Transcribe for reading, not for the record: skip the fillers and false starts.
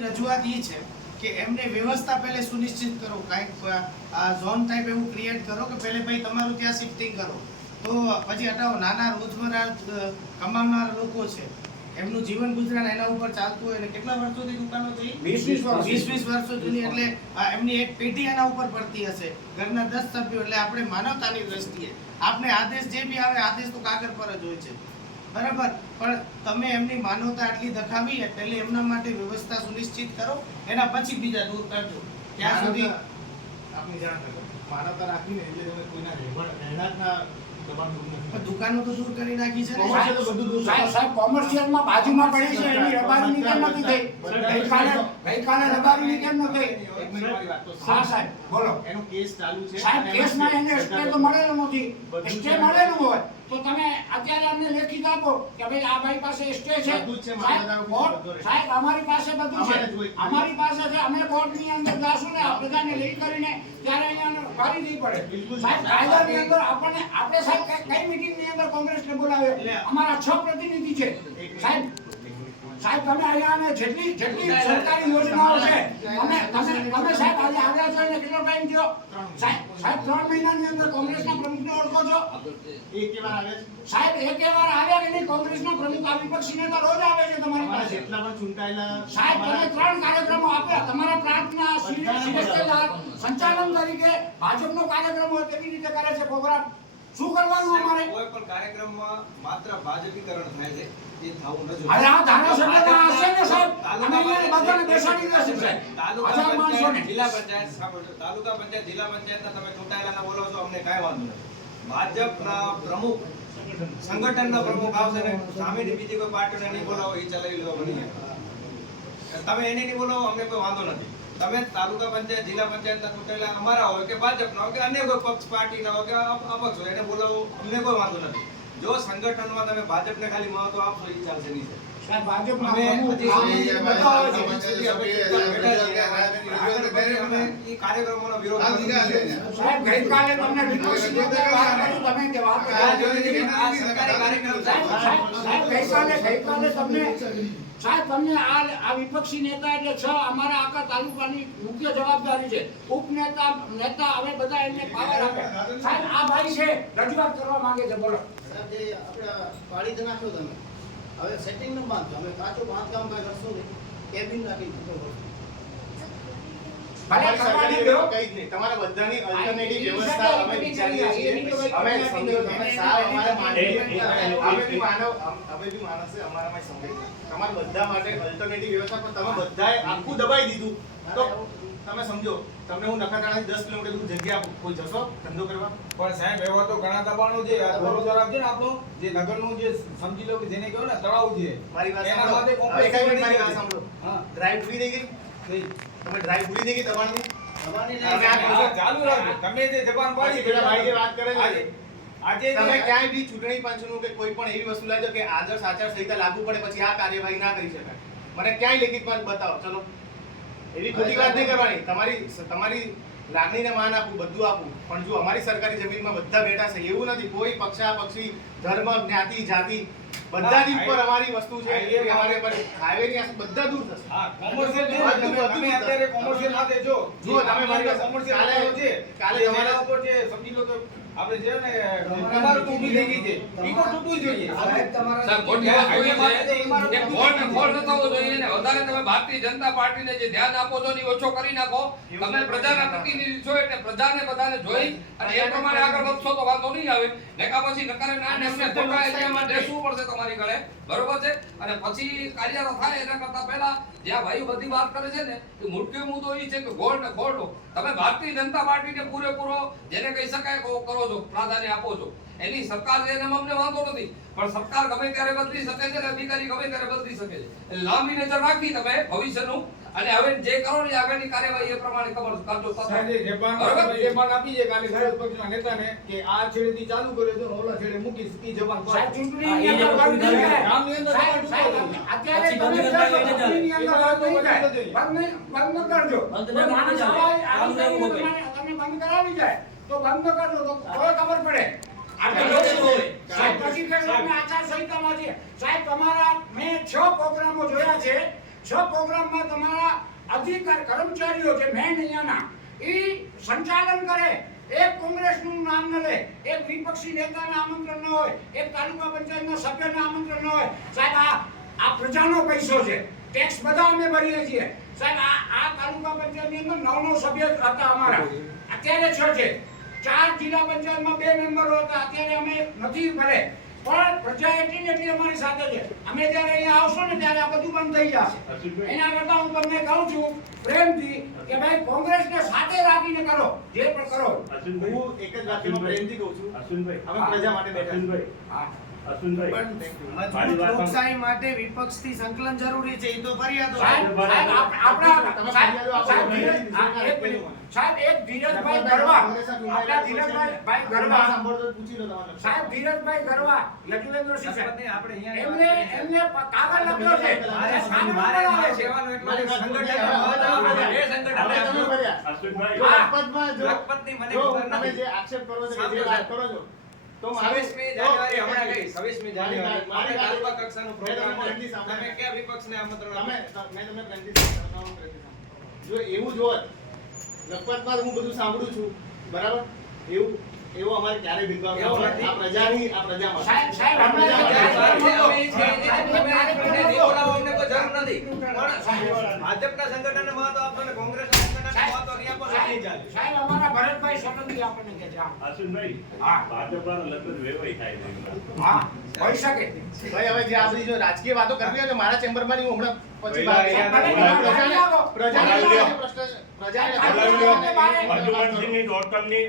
રજૂઆત એ છે કે એમને વ્યવસ્થા પહેલે સુનિશ્ચિત કરો, કાંઈક ઝોન ટાઈપ એવું ક્રિએટ કરો કે પહેલે ભાઈ તમારું ત્યાં શિફ્ટિંગ કરો, તો પછી હટાવો. નાના રોજમર્રા કમાવનારા લોકો છે, એમનું જીવન ગુજરાન એના ઉપર ચાલતું હોય ને કેટલા વર્ષોથી દુકાનો થઈ 20 વર્ષો જૂની, એટલે એમની એક પેઢી એના ઉપર પડતી હશે, ઘરના 10 સભ્યો. એટલે આપણે માનવતાની દ્રષ્ટિએ આપણે આદેશ જે બી આવે આદેશ તો કાગળ પર જ હોય છે, બરાબર, પણ તમે એમની માનવતા આટલી દખાવી એટલે એમના માટે વ્યવસ્થા સુનિશ્ચિત કરો, એના પછી બીજા દૂર કરજો. ત્યાં સુધી આપની જાણ કરો માનવતા રાખીને એટલે કોઈના રહેણાંકના દુકાનો તો દૂર કરી નાખી છે કોમર્શિયલ તો બધું દૂર. સાહેબ કોમર્શિયલમાં બાજુમાં પડી છે, એની રબારીની કેમ નથી થઈ? ગઈકાલે રબારીની કેમ ન થઈ? એક મિનિટ મારી વાત તો હા સાહેબ બોલો. એનો કેસ ચાલુ છે સાહેબ કેસમાં એને સ્ટે તો મળેલો નથી. સ્ટે મળેલું હોય તો તમે અત્યારે અમને લેખિત આપો કે ભાઈ આ ભાઈ પાસે સ્ટે છે. બધું જ છે, મામલતદાર ઓફિસ સાહેબ અમારી પાસે બધું અમારે જ છે, હોય. અમારી પાસે છે. અમે કોર્ટની અંદર જાશું ને આ બધાને લઈ કરીને ત્યારે અહીંયા ફાડી નહીં પડે. બિલકુલ. સાહેબ કાયદાની અંદર આપણે સાહેબ કઈ મીટિંગની અંદર કોંગ્રેસને બોલાવે? અમારા 6 પ્રતિનિધિ છે સાહેબ. સાહેબ તમે અહીંયા જેટલી સરકારી યોજનાઓ છે તમે સાહેબ આજે આવ્યા છો એટલે કેટલો ટાઈમ થયો? સાહેબ 3 મહિનાની અંદર કોંગ્રેસના પ્રમુખને ઓળખો છો? એક વાર આવે છે સાહેબ એક વાર આવ્યા કે નહીં? કોંગ્રેસના પ્રમુખ આ વિપક્ષી નેતા રોજ આવે છે તમારી અમારા પાસે. જેટલા પણ ચૂંટાયેલા સાહેબ તમે 3 કાર્યક્રમો આપ્યા. તમારા પ્રાંતના સિલેક્ટર સંચાલન તરીકે ભાજપનો કાર્યક્રમ હોય તેવી રીતે કરે છે પ્રોગ્રામ. શું કરવાનું અમારે? કોઈ પણ કાર્યક્રમમાં માત્ર ભાજપીકરણ થાય છે, એ થવું ન અરે જોઈએ. આ ધારાસભ્યમાં હશે ને સાહેબ, અમે અહીંયા બધાને બેસાડી દેશું સાહેબ. તાલુકા હજાર માણસોને. પંચાયત, જિલ્લા પંચાયત, સાંભળજો, તાલુકા પંચાયત, જિલ્લા પંચાયતના તમે ચૂંટાયેલાના બોલો છો, અમને કાંઈ વાંધો નથી. ભાજપના પ્રમુખ, સંગઠનના પ્રમુખ આવશે ને સામેની બીજી કોઈ પાર્ટીને નહીં બોલાવો, એ ચલાવી લેવા બની જાય. તમે એને નહીં બોલાવો, અમને કોઈ વાંધો નથી. તમે તાલુકા પંચાયત, જિલ્લા પંચાયતના ચૂંટાયેલા અમારા હોય કે ભાજપના હોય કે અન્ય કોઈ પક્ષ પાર્ટીના હોય કે અપક્ષ હોય, એને બોલાવો, અમને કોઈ વાંધો નથી. જો સંગઠનમાં તમે ભાજપને ખાલી મહત્વ આપશો, એ ચાલશે નહીં. સાહેબ ભાજપના અમે પ્રમુખ હજી સુધી બતાવો છે. એ કાર્યક્રમોનો વિરોધ કરીએ છીએ. સાહેબ ગઈકાલે તમને વિપક્ષી નેતાએ વાત કરી, તમે કે વાત કરી. આ સરકારી કાર્યક્રમ છે. સાહેબ ગઈકાલે તમને સાહેબ તમને આ વિપક્ષી નેતા એટલે 6 અમારા આખા તાલુકાની મુખ્ય જવાબદારી છે. ઉપનેતા નેતા હવે બધા એમને પાવર આપે. સાહેબ આ ભાઈ છે રજૂઆત કરવા માંગે છે, બોલો. સાહેબ જે આપણે પાડી જ નાખ્યો તમે, હવે સેટિંગ ન બાંધો, અમે કાચું બાંધકામ કાંઈ કરશું નહીં, કેબિન નાખી દીધો. ભલે અમારી કરવાની સરકારી દો. કંઈ જ નહીં. તમારા બધાની અલ્ટરનેટિવ વ્યવસ્થા અમે વિચારીએ છીએ. અમે સમજો, તમે સાવ અમારા માટે અમે બી માણસ છે, અમારામાં સમજે. તમારા બધા માટે અલ્ટરનેટિવ વ્યવસ્થા, પણ તમે બધાએ આખું દબાઈ દીધું તો તમે સમજો, તમને હું નખત્રાણાથી 10 કિલોમીટર દૂર જગ્યા આપું, કોઈ જશો ધંધો કરવા? પણ સાહેબ એવા તો ઘણા દબાણો છે. આ વડોદરા છે ને આપણો જે નગરનું જે સમજી લો કે જેને કહો ને તળાવ છે, મારી વાત એના સાંભળો. માટે હવે કોમ્પ્લેક્સ કઈ મિનિટ બની મારી ગઈ વાત છે. સાંભળો. હા. ડ્રાઈવ પૂરી થઈ ગઈ? થઈ. તમે ડ્રાઈવ પૂરી થઈ ગઈ દબાણની? તમારી હવે આ નહીં. કહો છો. ચાલુ રાખજો. તમે જે જબાન પાડી પેલા ભાઈ જે વાત કરે છે, આજે તમે ક્યાંય બી ચૂંટણી પંચનું કે કોઈ પણ એવી વસ્તુ લાવજો કે આદર્શ આચારસંહિતા લાગુ પડે પછી આ કાર્યવાહી ના કરી શકાય, મને ક્યાંય લેખિતમાં બતાવો. ચલો, એવી ખોટી વાત નહીં કરવાની. તમારી લાગણીને માન આપું, બધું આપું, પણ જો અમારી સરકારી જમીનમાં બધા બેઠા છે, એવું નથી કોઈ પક્ષી ધર્મ, જ્ઞાતિ, જાતિ બધાની ઉપર અમારી વસ્તુ છે. અમારે પર હાઈવેની આસ બધા દૂર થશે. હા, કોમર્શિયલ છે. બધું, તમે બધું અત્યારે કોમર્શિયલ માટે જો જુઓ, તમે મારી વાત કોમર્શિયલ કાલે- છે. કાલે જે તમારા- એના ઉપર જે સમજી લો કે આપણે જે ને ઇમારત ઊભી થઈ ગઈ છે, ઈ તો તૂટવું જોઈએ. સાહેબ, ખોટી વસ્તુ એ છે કે ફોલ્ટ ન થવો જોઈએ ને વધારે તમે ભારતીય જનતા પાર્ટીને જે ધ્યાન આપો છો ને એ ઓછો કરી નાખો. તમે પ્રજાના પ્રતિનિધિ છો એટલે પ્રજાને બધાને જોઈ અને એ પ્રમાણે આગળ વધશો તો વાંધો નહીં આવે. નકા પછી નકારે ના એમને ખોટા એરિયામાં બેસવું પડશે તમારી ઘરે, બરોબર છે? અને પછી કાર્યરત થાય એના કરતા પહેલા જ્યાં ભાઈ બધી વાત કરે છે ને એ મુખ્ય મુદ્દો એ છે કે ગોળ ને ખોટો. તમે ભારતીય જનતા પાર્ટીને પૂરેપૂરો જેને કહી શકાય કરો છો, પ્રાધાન્ય આપો છો. એની સરકાર છે એનામાં અમને વાંધો નથી, પણ સરકાર ગમે ત્યારે બદલી શકે છે અને અધિકારી ગમે ત્યારે બદલી શકે છે. એટલે લાંબી નજર રાખી તમે ભવિષ્યનું અને હવે જે કરો ને આગળની કાર્યવાહી એ પ્રમાણે ખબર કરજો. સાહેબ, જે જબાન આપી છે કાલે વિરોધ પક્ષના નેતાને કે આ છેડેથી ચાલુ કર્યો તો ઓલા છેડે મૂકી ઈ જબાન પાડો. સાહેબ ચૂંટણીની અંદર બંધ થઈ જાય. ગામની અંદર સાહેબ, દબાણ અત્યારે પછી તમે બંધ કહો છો, કરી ચૂંટણીની અંદર બંધ થઈ જાય. બંધ કરી બંધ ન કરજો. કોઈ માણસ આવે, આવી જાય તમે બંધ કરાવી જાય તો બંધ ન કરજો તો કોઈ ખબર પડે. સાહેબ પછી કે અમે આચારસંહિતામાં છીએ. સાહેબ તમારા મેં 6 પ્રોગ્રામો જોયા છે. 6 પ્રોગ્રામમાં તમારા અધિકાર કર્મચારીઓ જે મેન અહીંયાના ઈ સંચાલન કરે. એક કોંગ્રેસનું નામ ન લે, એક વિપક્ષી નેતાને આમંત્રણ ન હોય, એક તાલુકા પંચાયતના સભ્યને આમંત્રણ ન હોય. સાહેબ આ પ્રજાનો પૈસો છે, ટેક્સ બધા અમે ભરીએ છીએ. સાહેબ આ તાલુકા પંચાયતની અંદર 9 સભ્ય હતા અમારા, અત્યારે 6 છે. 4 જિલ્લા પંચાયતમાં 2 મેમ્બરો હતા, અત્યારે અમે નથી ભલે. પણ પ્રજા એટલી ને એટલી અમારી સાથે છે. અમે જ્યારે અહીંયા આવશો ને ત્યારે આ બધું બંધ થઈ જશે. એના કરતા હું તમને કહું છું પ્રેમથી કે ભાઈ કોંગ્રેસને સાથે રાખીને કરો, જે પણ કરો. હું એક જ વાક્યમાં પ્રેમથી કહું છું, અમે પ્રજા માટે બેઠા છીએ. હા. પણ મજબૂત લોકશાહી માટે વિપક્ષથી સંકલન જરૂરી છે, એ તો ફરિયાદો છે. સાહેબ એક ધીરજભાઈ ગરવા, આપણા ધીરજભાઈ ગરવા, સાંભળો તો પૂછી લો તમારે. સાહેબ ધીરજભાઈ ગરવા, યદુવેન્દ્રસિંહ સાહેબ, આપણે અહીંયા એમને કાગળ લખ્યો છે. મારે કહેવાનું એટલું છે, સંગઠનના મહત્વ એ સંગઠન હવે તમે ભર્યા. જો લખપતમાં જો લખપતની મને જો ખબર તમે નથી. જે આક્ષેપ કરો છો કે જે વાત કરો છો તો મારે 26મી જાન્યુઆરી હમણાં ગઈ, 26મી જાન્યુઆરી મારી આપણે વાત- તાલુકા કક્ષાનો પ્રોગ્રામ મેં તમને હોય. પ્રેમથી સાંભળ્યું. તમે કયા વિપક્ષને આમંત્રણ તમે આપ્યું? મેં તમને પ્રેમથી સાંભળ્યું. જો એવું જોત લખપતમાં હું બધું સાંભળું છું, બરાબર, એવું અમારે ક્યારે ભેદભાવ ના હોય. આ પ્રજાની આ પ્રજા માટે. સાહેબ, આ પ્રજા માટે. અમે ઈ છીએ, તમે બોલાવો, અમને કોઈ જરૂર નથી. પણ ભાજપના સંગઠનને મહત્વ આપો અને કોંગ્રેસના સંગઠનને મહત્વ નહીં આપો તો નહીં ચાલે. સાહેબ અમારા ભરતભાઈ સોલંકી આપણને કે છે. આશુભાઈ, હા. ભાજપનો લગભગ વેવાઈ થાય છે. હા, હોઈ શકે. ભાઈ હવે જે આ બધી જો રાજકીય વાતો કરવી હોય તો મારા ચેમ્બરમાં નહીં, હું હમણાં પછી ભાઈ, બહાર અહીંયા પ્રજાને પ્રજાને પ્રજાને બોલાવી પ્રજાને મધુબનસિંહની ડોટરની